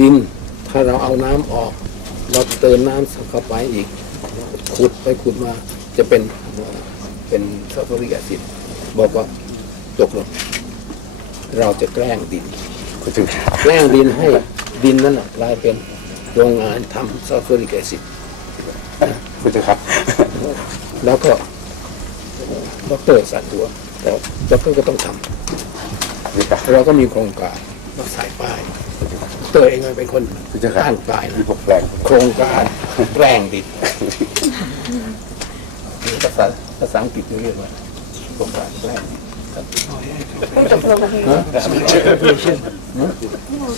ดิน ถ้าเราเอาน้ำออก เราเติมน้ำเข้าไปอีก ขุดไปขุดมาจะเป็นเป็นซัลฟูริกแอซิดบอกว่าตกลงเราจะแกล้งดินคุณถึงแกล้งดินให้ดินนั้นน่ะกลายเป็นโรงงานทำซัลฟูริกแอซิดคุณถึงครับ แล้วก็ดอกเตอร์สัตว์ตัวแต่ดอกเตอร์ก็ต้องทำนี่ครับเราก็มีโครงการมาใส่ป้ายเตอร์เองมันเป็นคนคุณจะครับตั้งป้ายมีนะพวกแปลงโครงการแกล้งดินภาษาภาษาอังกฤษเรียกว่าโครงการแกล้งดิน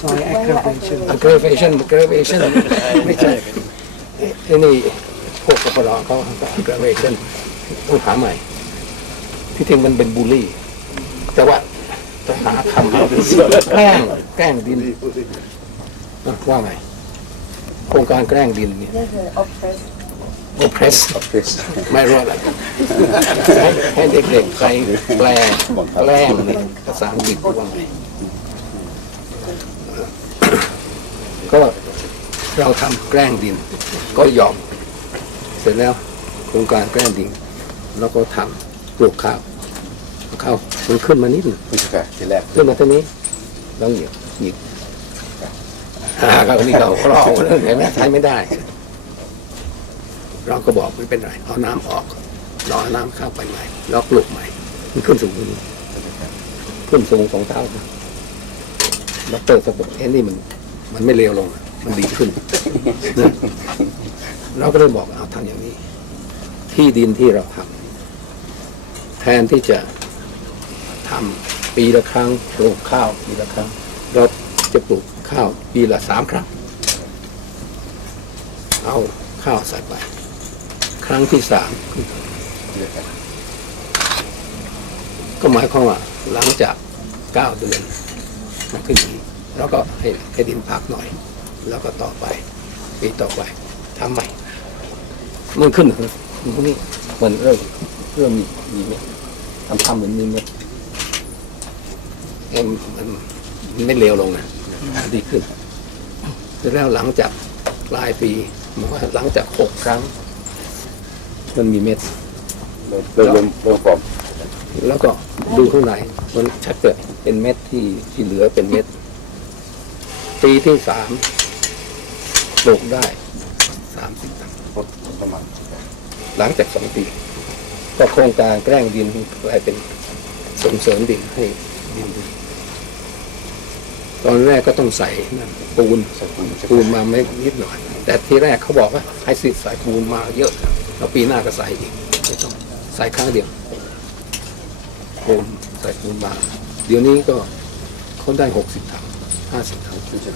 Soil aggravation. aggravation aggravation ไม่ใช่ไอ้นี่พวกกปรเขา aggravation ต้องหาใหม่ ที่จริงมันเป็นบูลลี่ แต่ว่าจะหาคำเอาแกล้งแกล้งดินอะ ว่าไง โครงการแกล้งดินเนี่ย oppress oppress เพื่อไม่รอดละให้ให้เด็กๆใครแปลแกล้งเนี่ยภาษาอังกฤษว่าไงก็เราทำแกล้งดิน ก็ยอม เสร็จแล้วโครงการแกล้งดิน แล้วก็ทำปลูกข้าวข้าวมันขึ้นมานิดหนึงคุณถึงครับทีแรกขึ้นมาเท่านี้แล้วเหยียบหยิบ อ่าก็นี่เราเราเอาเรื่องเห็นไหมใช้ไม่ได้ เราก็บอกไม่เป็นไรเอาน้ำออกรอน้ำเข้าไปใหม่ล้วปลูกใหม่ มันขึ้นสูงกว่านี้ขึ้นสูงสองเท่าดอกเตอร์สบอกเอ้นี่มัน มันไม่เลวลง มันดีขึ้นเราก็เลยบอกเอาทำอย่างนี้ ที่ดินที่เราทำแทนที่จะทำปีละครั้งปลูกข้าวปีละครั้ง เราจะปลูก ข้าวปีละสามครั้ง เอาข้าวใส่ไป ครั้งที่สามก็หมายความว่าหลังจากเก้าเดือนมันขึ้นอีกแล้วก็ให้ให้ดินพักหน่อย แล้วก็ต่อไปปีต่อไปทำใหม่มันขึ้นมันพวกนี้มันเริ่มเริ่มมีมีเม็ดทำทำเหมือนมีเม็ดมันมันมันไม่เลวลงนะ ดีขึ้นแล้วหลังจากปลายปีหมายว่าหลังจากหกครั้ง มันมีเม็ดเริ่มเริ่มเริ่มเริ่มฟอร์มแล้วก็ดูข้างในมันชัดเกิดเป็นเม็ดที่ที่เหลือเป็นเม็ดปีที่สามปลูกได้สามสิบตันประมาณหลังจากสองปี ก็โครงการแกล้งดินกลายเป็นส่งเสริมดินให้ดินดี ตอนแรกก็ต้องใส่ปูนใส่คุณจะปูนมาไม่นิดหน่อย แต่ที่แรกเขาบอกว่าให้สิใส่ปูนมาเยอะแล้วปีหน้าก็ใส่อีกไม่ต้องใส่ครั้งเดียวปูนใส่ปูนมา เดี๋ยวนี้ก็เขาได้หกสิบถังห้าสิบถังคุณจะ